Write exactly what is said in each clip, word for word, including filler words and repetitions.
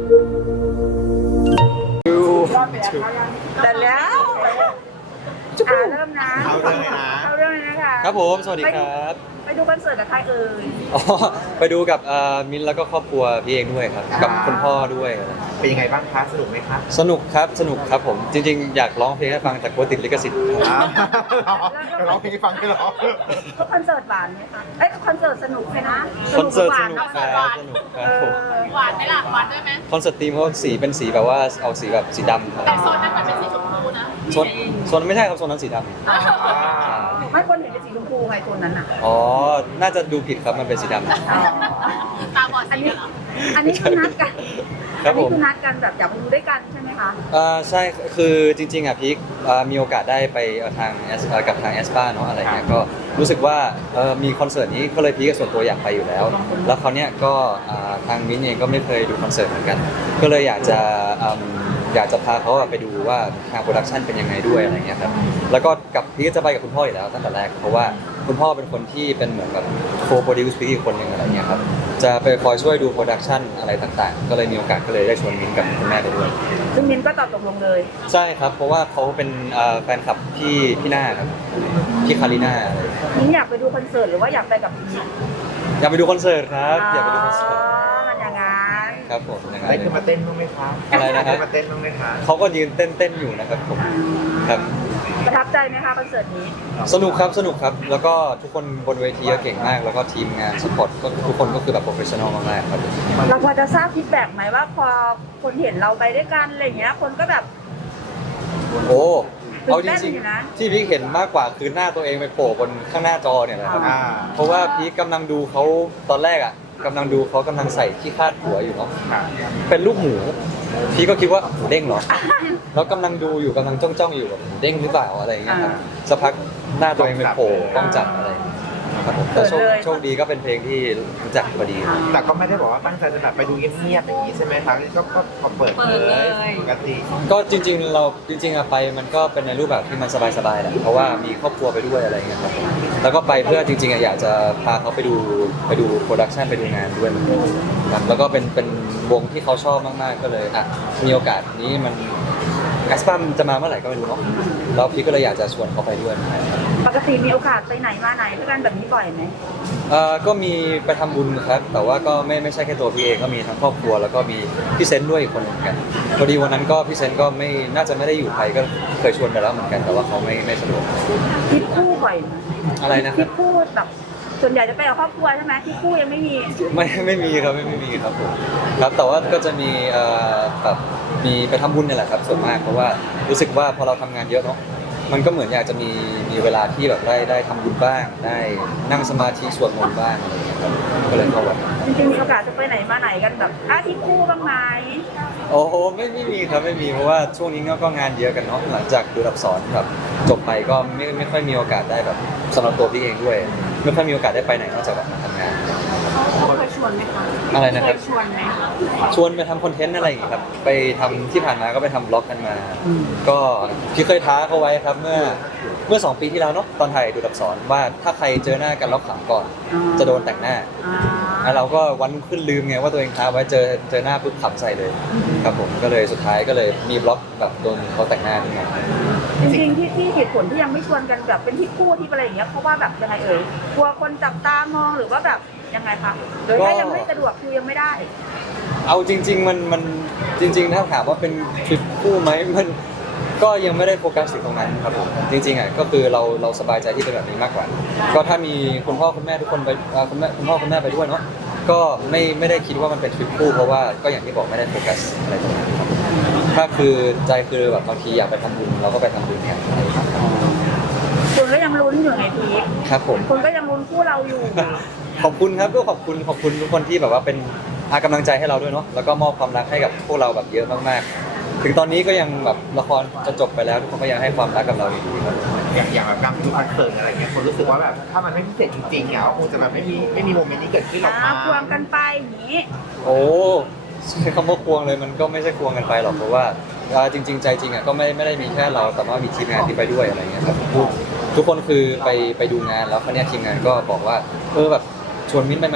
แต่แล้วอ่าเริ่มนะเข้าเรื่องเลยนะเข้าเรื่องเลยนะคะครับผมสวัสดีครับไปดูคอนเสิร์ตกับใครเอ่ยอ๋อไปดูกับเอ่อมิ้นท์แล้วก็ครอบครัวพี่เองด้วยครับกับคุณพ่อด้วยเป็นยังไงบ้างคะสนุกไหมคะสนุกครับสนุกครับผมจริงๆอยากร้องเพลงให้ฟังแต่กลัวติดลิขสิทธิ์ครับอ้าวร้องเพลงให้ฟังได้หรอก็คอนเสิร์ตหวานไหมคะเอ้ยคอนเสิร์ตสนุกไหมนะคอนเสิร์ตหสวานนุกเนอะครับสนุกคเอรับผมอหวานไหมล่ะหวานด้วยไหมคอนเสิร์ตทีมเขาสีเป็นสีแบบว่าเอาสีแบบสีดำครับแต่โซนนั้นมันเป็นสีชมพูนะโซนโซนไม่ใช่ครับโซนนั้นสีดำไม่คนเห็นเป็นสีชมพูไงคนนั้นอ่ะอ๋อน่าจะดูผิดครับมันเป็นสีดำอ๋อตาบอดอันสีนี้เหรออันนี้คือนัดกันครัอับนี้ผมคือนัดกันแบบอยากไปดูด้วยกันใช่ไหมคะอ่าใช่คือจริงๆอ่ะพีคอ่ามีโอกาสได้ไปเอ่อทางแอสเอ่อกับทางแอสปาเนาะอะไรเงี้ยก็รู้สึกว่าเอ่อมีคอนเสิร์ตนี้ก็เลยพีคกับส่วนตัวอยากไปอยู่แล้ว แล้วคราวเนี้ยก็อ่าทางมิ้นท์เองก็ไม่เคยดูคอนเสิร์ตเหมือนกัน ก็เลยอยากจะอืมอยากจะพาเขาอะไปดูว่าทางโปรดักชันเป็นยังไงด้วยอะไรเงี้ยครับแล้วก็กับพีคจะไปกับคุณพ่ออยู่แล้วตั้งแต่แรกเพราะว่าคุณพ่อเป็นคนที่เป็นเหมือนแบบโคโปรดิวซ์พีคอีกคนหนึ่งอะไรเงี้ยครับจะไปคอยช่วยดูโปรดักชันอะไรต่างๆ ก็เลยมีโอกาสก็เลยได้ชวนมิ้นท์กับคุณแม่ไปด้วยซึ่งมินก็ตอบตกลงเลยใช่ครับ เพราะว่าเขาเป็นเอ่อแฟนคลับพี่พี่หน้าครับพี่คาริน่าอะไรอย่างเงี้ยมินอยากไปดูคอนเสิร์ตหรือว่าอยากไปกับพีคอยากไปดูคอนเสิร์ตครับอยากไปดูคอนเสิร์ตมันอย่างนั้นครับผมอย่างนั้นได้เลขึ้นยมาเต้นบ้างไหมคะอะไรนะครับด้มาเต้นบ้างไหมคะเขาก็ยืนเต้นเต้นๆอยู่นะครับผมครับประทับใจไหมคะคอนเสิร์ตนี้สนุกครับสนุกครับ แล้วก็ทุกคนบนเวทีก็เก่งมาก แล้วก็ทีมงานสปอร์ตก็ทุกคนก็คือแบบโปรเฟชชั่นอลมากๆครับเราพอจะทราบฟีดแบ็กไหมว่าพอคนเห็นเราไปด้วยกันอะไรอย่างเงี้ยคนก็แบบโอ้เอาจตื่นเต้รินงอยู่นะๆที่พี่เห็นมากกว่าคือหน้าตัวเองไปโผล่บนข้างหน้าจอเนี่ยแหละครับอ่าเพราะว่าพี่กำลังดูเขาตอนแรกอ่ะกำลังดูเขากำลังใส่ที่คาดหัวอยู่เนาะค่ะเป็นลูกหมู พี่ก็คิดว่าหมูเด้งเหรอ แล้วกำลังดูอยู่กำลังจ้องจ้องๆอยู่แบบหมูเด้งหรือเปล่าอะไรอย่างเงี้ยครับสักพักหน้าตัวเองเป็นโผล่กล้องจับอะไรอย่างเงี้ยครับผมแต่โชคโชคดีก็เป็นเพลงที่รู้จักพอดีแต่ก็ไม่ได้บอกว่าตั้งใจจะแบบไปดูเงียบๆอย่างนี้ใช่ไหมคะก็ก็ก็เปิดเลยปกติก็จริงๆเราจริงๆอะไปมันก็เป็นในรูปแบบที่มันสบายๆแหละเพราะว่ามีครอบครัวไปด้วยอะไรเงี้ยครับแล้วก็ไปเพื่อจริงๆอะอยากจะพาเขาไปดูไปดูโปรดักชันไปดูงานด้วยเหมือนกันครับแล้วก็เป็นเป็นวงที่เขาชอบมากๆก็เลยอ่ะมีโอกาสนี้มันแอสปัมจะมาเมื่อไหร่ก็ไม่รู้เนาะแล้วพี่ก็เลยอยากจะชวนเขาไปด้วยปกติมีโอกาสไปไหนมาไหนด้วยกันแบบนี้บ่อยไหมเอ่อก็มีไปทำบุญครับ แต่ว่าก็ไม่ไม่ใช่แค่ตัวพี่เองก็มีทั้งครอบครัวแล้วก็มีพี่เซนต์ด้วยอีกคนหนึ่งเหมือนกันพอดีวันนั้นก็พี่เซนต์ก็ไม่น่าจะไม่ได้อยู่ไทยก็เคยชวนไปแล้วเหมือนกันแต่ว่าเขาไม่ไม่สะดวกทริปคู่บ่อยไหมอะไรนะทคริรับปคู่แบบส่วนใหญ่จะไปกับครอบครัวใช่ไหมทริปคู่ยังไม่มีไม่ไม่มีครับไม่ไม่มีครับผมครับแต่ว่าก็จะมีเอ่อแบบมีไปทำบุญเนี่ยแหละครับส่วนมากเพราะว่ารู้สึกว่าพอเราทำงานเยอะเนาะมันก็เหมือนอยากจะมีมีเวลาที่แบบได้ได้ทำบุญบ้าง ได้นั่งสมาธิสวดมนต์บ้างอะไรอย่างเงี้ยครับก็เลยเข้าวัดจริงๆมีโอกาสจะไปไหนมาไหนกันแบบอาทริปคู่บ้างไหมโอ้โหไม่ไม่มีครับไม่มีเพราะว่าช่วงนี้ก็งานเยอะกันเนาะหลังจากดูอักษรแบบจบไปก็ไม่ไม่ค่อยมีโอกาสได้แบบสำหรับตัวพี่เองด้วย ไม่ค่อยมีโอกาสได้ไปไหนนอกจากแบบมาทำงานเขาเคยชวนไหมคะอะไรนะครับเคยชวนไหมชวนไปทำคอนเทนต์อะไรอย่างเงี้ยครับไปทำที่ผ่านมาก็ไปทำบล็อกกันมา ก็พี่เคยท้าเขาไว้ครับเมื่อเมื่อสองปีที่แล้วเนาะตอนถ่ายดูอักษรว่าถ้าใครเจอหน้ากันแล้วขำก่อน จะโดนแต่งหน้าอ่าแล้วเราก็วันรุ่งขึ้นลืมไงว่าตัวเองท้าไว้เจอเจอหน้าปุ๊บขำใส่เลยครับผมก็เลยสุดท้ายก็เลยมีบล็อกแบบโดนเขาแต่งหน้าขึ้นมาจริงๆที่ที่เหตุผลที่ยังไม่ชวนกันแบบเป็นทริปคู่ที่อะไรอย่างเงี้ยเพราะว่าแบบยังไงเอ่ยกลัวคนจับตามองหรือว่าแบบยังไงคะโดยถ้ายังไม่สะดวกคือยังไม่ได้เอาจริง ๆ มันมันจริง ๆ ถ้าถามว่าเป็นทริปคู่ไหมมันก็ยังไม่ได้โฟกัสถึงตรงนั้นครับผมจริงๆอ่ะก็คือเราเราสบายใจที่เป็นแบบนี้มากกว่า ก็ถ้ามีคุณพ่อคุณแม่ทุกคนไปอ่าคุณแม่คุณพ่อคุณแม่ไปด้วยเนาะก็ไม่ไม่ได้คิดว่ามันเป็นทริปคู่เพราะว่าก็อย่างที่บอกไม่ได้โฟกัสอะไรตรงนั้นครับถ้าคือใจคือแบบบางทีอยากไปทำบุญเราก็ไปทำบุญกันอะไรอย่างเงี้ยครับคุณก็ยังลุ้นอยู่ไงพีคครับผมคุณก็ยังลุ้นคู่เราอยู่ขอบคุณครับก็ขอบคุณขอบคุณทุกคนที่แบบว่าเป็นอากำลังใจให้เราด้วยเนาะแล้วก็มอบความรักให้กับพวกเราแบบเยอะมากๆ ถึงตอนนี้ก็ยังแบบละครจะจบไปแล้วทุกคนก็ยังให้ความรักกับเราอยู่ดีครับอย่างอย่างแบบการไปดูคอนเสิร์ตอะไรเงี้ยคนรู้สึกว่าแบบถ้ามันไม่พิเศษจริงๆอ่ะคงจะแบบไม่มีไม่มีโมเมนต์นี้เกิดขึ้นหรอกอ่ามาควงกันไปอย่างนี้โอ้ใช้คำว่าควงเลยมันก็ไม่ใช่ควงกันไปหรอกเพราะว่าอ่าจริง ๆ ใจจริงอ่ะก็ไม่ไม่ได้มีแค่เราแต่ว่ามีทีมงานที่ไปด้วยอะไรเงี้ยครับทุกทุกคนคือไปไปดูงานแล้วคราวเนี้ยทีมงานก็บอกว่าเออแบบชวนมิ้นท์ไปไหม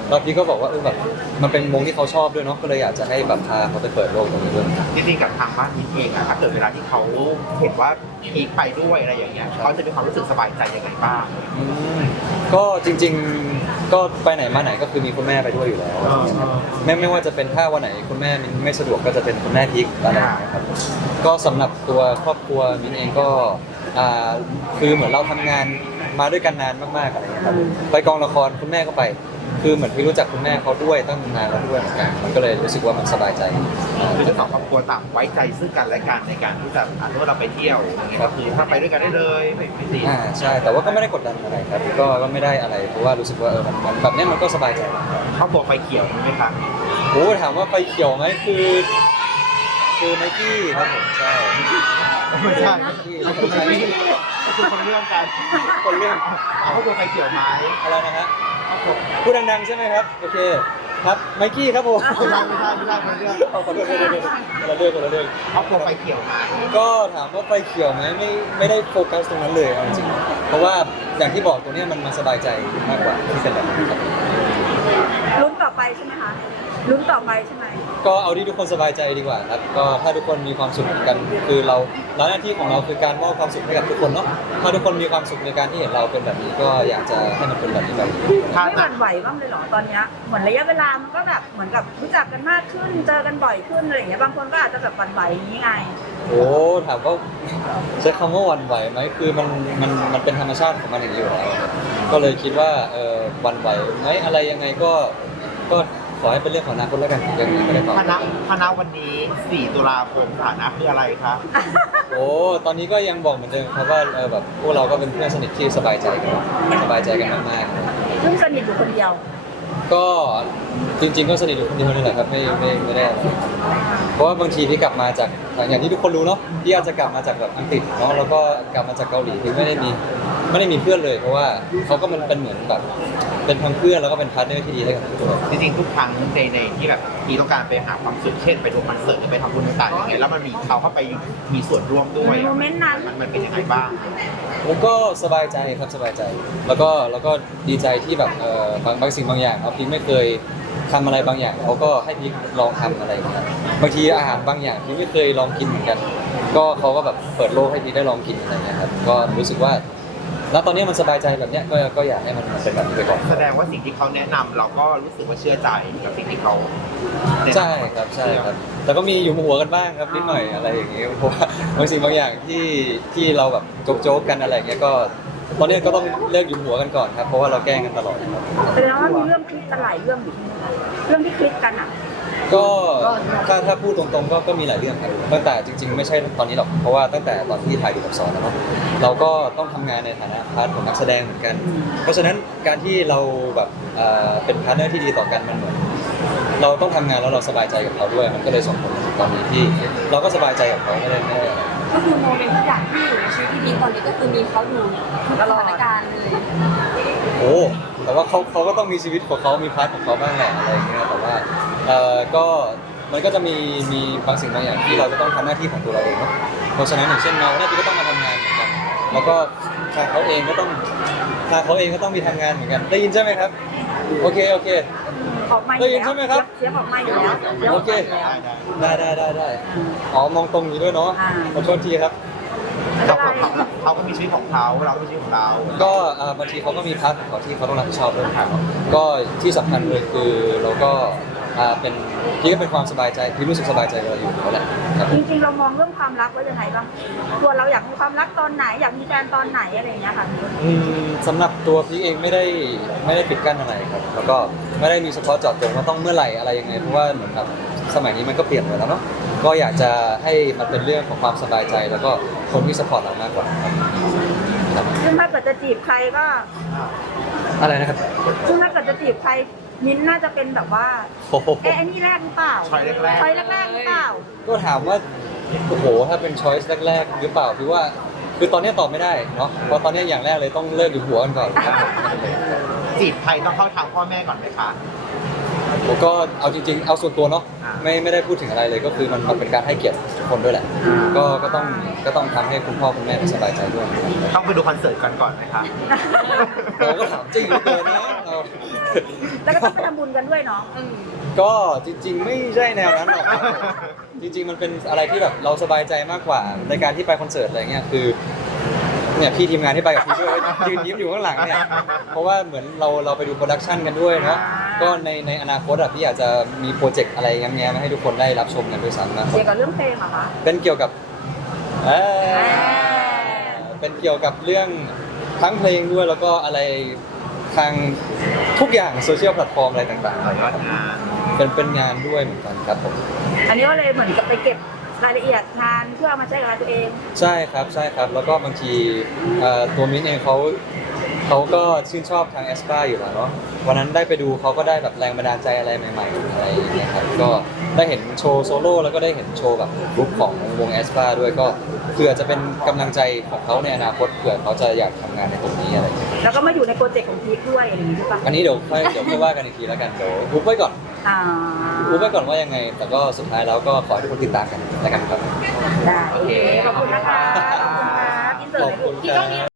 แล้วพี่ก็บอกว่าเออแบบมันเป็นวงที่เขาชอบด้วยเนาะก็เลยอยากจะให้แบบพาเขาไปเปิดโลกตรงนี้ด้วยจริงๆกับทางบ้านนี้เองอะถ้าเกิดเวลาที่เขาเห็นว่าพีคไปด้วยอะไรอย่างเงี้ยเขาจะมีความรู้สึกสบายใจยังไงบ้างอืมก็จริงๆก็ไปไหนมาไหนก็คือมีคุณแม่ไปด้วยอยู่แล้วเออเออไม่ไม่ว่าจะเป็นถ้าวันไหนคุณแม่มิ้นไม่สะดวกก็จะเป็นคุณแม่พิกอะไรอย่างเงี้ยครับก็สำหรับตัวครอบครัวมิ้นเองก็อ่าคือเหมือนเราทำงานมาด้วยกันนานมากๆอะไรอย่างเงี้ยครับไปกองละครคุณแม่ก็ไป คือเหมือนพี่รู้จักคุณแม่เขาด้วยตั้งนานแล้วด้วยเหมือนกันมันก็เลยรู้สึกว่ามันสบายใจคือทั้งสองครอบครัวต่างไว้ใจซึ่งกันและกันในการที่จะอ่ะถ้าเราไปเที่ยวอย่างเงี้ยก็คือถ้าไปด้วยกันได้เลยไม่ไม่ติดอ่าใช่แต่ว่าก็ไม่ได้กดดันอะไรครับก็ก็ไม่ได้อะไรเพราะว่ารู้สึกว่าเออมันมันแบบเนี้ยมันก็สบายใจครอบครัวไฟเขียวไหมครับโอ้ถามว่าไฟเขียวไหมคือ คือไมกี้ครับผมใช่ไม่ใช่ไมกี้ไม่ไม่ใช่ใช่ก็คือคนเรื่องกันคนเรื่องครอบครัวไฟเขียวไหมอะไรนะฮะพูดดังๆใช่ไหมครับโอเคครับไมกี้ครับผมไม่ใช่ไม่ใช่ไม่ใช่คนเรื่องเอาขอโทษขอโทษคนละเรื่องคนละเรื่องครอบครัวไฟเขียวไหมก็ถามว่าไฟเขียวไหมไม่ไม่ได้โฟกัสตรงนั้นเลยเอาจริงๆเพราะว่าอย่างที่บอกตัวเนี้ยมันมันสบายใจมากกว่าที่เป็นแบบนี้ครับลุ้นต่อไปใช่ไหมคะลุ้นต่อไปใช่ไหมก็เอาที่ทุกคนสบายใจดีกว่าครับก็ถ้าทุกคนมีความสุขกันคือเราหน้าที่ของเราคือการมอบความสุขให้กับทุกคนเนาะถ้าทุกคนมีความสุขในการที่เห็นเราเป็นแบบนี้ก็อยากจะให้มันเป็นแบบนี้ไปถ้าไม่หวั่นไหวบ้างเลยเหรอตอนเนี้ยเหมือนระยะเวลามันก็แบบเหมือนกับรู้จักกันมากขึ้นเจอกันบ่อยขึ้นอะไรอย่างเงี้ยบางคนก็อาจจะแบบหวั่นไหวอย่างนี้ไงโอ้ถามว่าใช้คำว่าหวั่นไหวไหมคือมันมันมันเป็นธรรมชาติของมันอย่างนี้อยู่แล้วก็เลยคิดว่าเออหวั่นไหวไหมอะไรยังไงก็ก็ขอให้เป็นเรื่องของอนาคตแล้วกันยังไงไม่ได้ตอบคณะคณะวันนี้สี่ตุลาคมสถานะคืออะไรครับโอ้ตอนนี้ก็ยังบอกเหมือนเดิมครับว่าเออแบบพวกเราก็เป็นเพื่อนสนิทที่สบายใจกันสบายใจกันมากๆซึ่งสนิทอยู่คนเดียวก็จริงๆก็สนิทอยู่คนเดียวนี่แหละครับไม่ไม่ไม่ได้อะไรเพราะว่าบางทีพี่กลับมาจากอย่างที่ทุกคนรู้เนาะพี่อาจจะกลับมาจากแบบอังกฤษเนาะแล้วก็กลับมาจากเกาหลีพี่ไม่ได้มีไม่ได้มีเพื่อนเลย เพราะว่าเขาก็มันเป็นเหมือนแบบเป็นทั้งเพื่อนแล้วก็เป็นพาร์ทเนอร์ที่ดีให้กับทุกคนจริงๆทุกครั้งในในที่แบบพี่ต้องการไปหาความสุขเช่นไปดูคอนเสิร์ตหรือไปทำบุญต่างๆอย่างเงี้ยแล้วมันมีเขาเข้าไปมีส่วนร่วมด้วยในโมเมนต์นั้นมันมันเป็นยังไงบ้างผมก็สบายใจครับสบายใจ แล้วก็แล้วก็ดีใจที่แบบเออบางบางสิ่งบางอย่างเอาพี่ไม่เคยทำอะไรบางอย่างเขาก็ให้พี่ลองทำอะไรอย่างเงี้ยบางทีอาหารบางอย่างพี่ไม่เคยลองกินเหมือนกัน ก็เขาก็แบบเปิดโลกให้พี่ได้ลองกินอะไรเงี้ยครับก็รู้สึกว่าแล้วตอนนี้มันสบายใจแบบเนี้ยก็ก็อยากให้มันเป็นแบบนี้ไปก่อนแสดงว่าสิ่งที่เขาแนะนำเราก็รู้สึกว่าเชื่อใจกับสิ่งที่เขาแนะนำใช่ครับใช่ครับแต่ก็มีอยู่หัวกันบ้างครับนิดหน่อยอะไรอย่างเงี้ยเพราะว่าบางสิ่งบางอย่างที่ที่เราแบบโจ๊กๆกันอะไรอย่างเงี้ยก็ตอนนี้ก็ต้องเลิกอยู่หัวกันก่อนครับเพราะว่าเราแกล้งกันตลอดครับแสดงว่ามีเรื่องคลิกกันหลายเรื่องอยู่เรื่องที่คลิกกันอ่ะก็ถ้าถ้าพูดตรงๆก็ก็มีหลายเรื่องครับตั้งแต่จริง ๆ ไม่ใช่ตอนนี้หรอกเพราะว่าตั้งแต่ตอนที่ถ่ายดูกับสอนแล้วเนาะเราก็ต้องทำงานในฐานะพาร์ทของนักแสดงเหมือนกัน เพราะฉะนั้นการที่เราแบบเอ่อเป็นพาร์ทเนอร์ที่ดีต่อกันมันเหมือนเราต้องทำงานแล้วเราสบายใจกับเขาด้วย มันก็เลยส่งผลถึงตอนนี้ที่เราก็สบายใจกับเขาไม่ได้ไม่ได้อะไรก็คือโมเมนต์ทุกอย่างที่อยู่ในชีวิตที่ดีตอนนี้ก็คือมีเขาอยู่ทุกสถานการณ์เลยโอ้แต่ว่าเขาเขาก็ต้องมีชีวิตของเขามีพาร์ทของเขาบ้างแหละอะไรอย่างเงี้ยแต่ว่าเอ่อก็มันก็จะมีมีบางสิ่งบางอย่างที่เราจะต้องทำหน้าที่ของตัวเราเองเนาะเพราะฉะนั้นอย่างเช่นเราหน้าที่ก็ต้องมาทำงานเหมือนกัน แล้วก็ทางเขาเองก็ต้องทางเขาเองก็ต้องมีทำงานเหมือนกัน ได้ยินใช่ไหมครับ โอเคโอเคออกมาอได้ยู่ยินแล้วใช่ไหมครับเสียงออกมาอยู่แล้วสียงอโออกเคมายู่แล้วได้ได้ได้ได้ได้ได้อ๋อมองตรงนี้ด้วยเนาะอ่าขอโทษทีครับเขาเขาเขาก็มีชีวิตของเขาเราก็มีชีวิตของเราก็อ่าบางทีเขาก็มีพาร์ทของเขาที่เขาต้องรับผิดชอบด้วยครับก็ที่สำคัญเลยคือเราก็อ่าเป็นพี่ก็เป็นความสบายใจพี่รู้สึกสบายใจเวลาอยู่กับเขาแหละครับจริงๆเรามองเรื่องความรักไว้ยังไงบ้างตัวเราอยากมีความรักตอนไหนอยากมีแฟนตอนไหนอะไรอย่างเงี้ยค่ะอืมสำหรับตัวพี่เองไม่ได้ไม่ได้ปิดกั้นอะไรครับแล้วก็ไม่ได้มีเฉพาะเจาะจงว่าต้องเมื่อไหร่อะไรยังไงเพราะว่าเหมือนแบบสมัยนี้มันก็เปลี่ยนไปแล้วเนาะก็อยากจะให้มันเป็นเรื่องของความสบายใจแล้วก็คนที่สปอร์ตเรามากกว่าครับครับซึ่งถ้าเกิดจะจีบใครก็อะไรนะครับซึ่งถ้าเกิดจะจีบใครมิ้นท์น่าจะเป็นแบบว่าโอ้โหเอ๊ะไอ้นี่แรกหรือเปล่าช้อยแรกๆช้อยแรกๆหรือเปล่าก็ถามว่าโอ้โหถ้าเป็นช้อยส์แรกๆหรือเปล่าพี่ว่าคือตอนนี้ตอบไม่ได้เนาะเพราะตอนนี้อย่างแรกเลยต้องเลิกอยู่หัวกันก่อนจีบใครต้องเข้าทางพ่อแม่ก่อนไหมคะผมก็เอาจริงๆ เอาส่วนตัวเนาะอ่าไม่ไม่ได้พูดถึงอะไรเลยก็คือมันมันเป็นการให้เกียรติทุกคนด้วยแหละ ก็ก็ต้องก็ต้องทำให้คุณพ่อคุณแม่สบายใจด้วยนะครับต้องไปดูคอนเสิร์ตกันก่อนไหมคะเราก็ถามจริงเหลือเกินนะเราแล้วก็ต้องไปทำบุญกันด้วยเนาะก็จริง ๆ ไม่ใช่แนวนั้นหรอกครับผมจริง ๆ มันเป็นอะไรที่แบบเราสบายใจมากกว่าในการที่ไปคอนเสิร์ตอะไรเงี้ยคือเนี่ยพี่ทีมงานที่ไปกับพี่ด้วยยืนยิ้มอยู่ข้างหลังเนี่ยเพราะว่าเหมือนเราเราไปดูโปรดักชันกันด้วยเนาะก็ในในอนาคตอะพี่อาจจะมีโปรเจกต์อะไรแง้มๆมาให้ทุกคนได้รับชมกันด้วยซ้ำนะเกี่ยวกับเรื่องเพลงเหรอคะเป็นเกี่ยวกับเอ่อเป็นเกี่ยวกับเรื่องทั้งเพลงด้วยแล้วก็อะไรทางทุกอย่างโซเชียลแพลตฟอร์มอะไรต่างต่อยอดงานๆ เป็นเป็นงานด้วยเหมือนกันครับผมอันนี้ก็เลยเหมือนกับไปเก็บรายละเอียดงานเพื่อเอามาใช้กับงานตัวเองใช่ครับใช่ครับแล้วก็บางทีเอ่อตัวมิ้นเองเขาเขาก็ชื่นชอบทางแอสปาอยู่แล้วเนาะวันนั้นได้ไปดูเขาก็ได้แบบแรงบันดาลใจอะไรใหม่ๆอะไรอย่างเงี้ยครับก็ได้เห็นโชว์โซโล่แล้วก็ได้เห็นโชว์แบบกรุ๊ปของวงแอสปาด้วยก็เผื่อจะเป็นกำลังใจของเขาในอนาคตเผื่อเขาจะอยากทำงานในตรงนี้อะไรอย่างเงี้ยแล้วก็มาอยู่ในโปรเจกต์ของพีคด้วยอย่างนี้ใช่ปะอันนี้เดี๋ยวค่อยเดี๋ยวค่อยว่ากันอีกทีแล้วกันเดี๋ยวอุบไว้ก่อนอ่าอุบไว้ก่อนว่ายังไง แต่ก็สุดท้ายแล้วก็ขอให้ทุกคนติดตามกันแล้วกันครับได้โอเคขอบคุณนะคะขอบคุณครับอินเสิร์ตขอบเลยลูคุกณครับ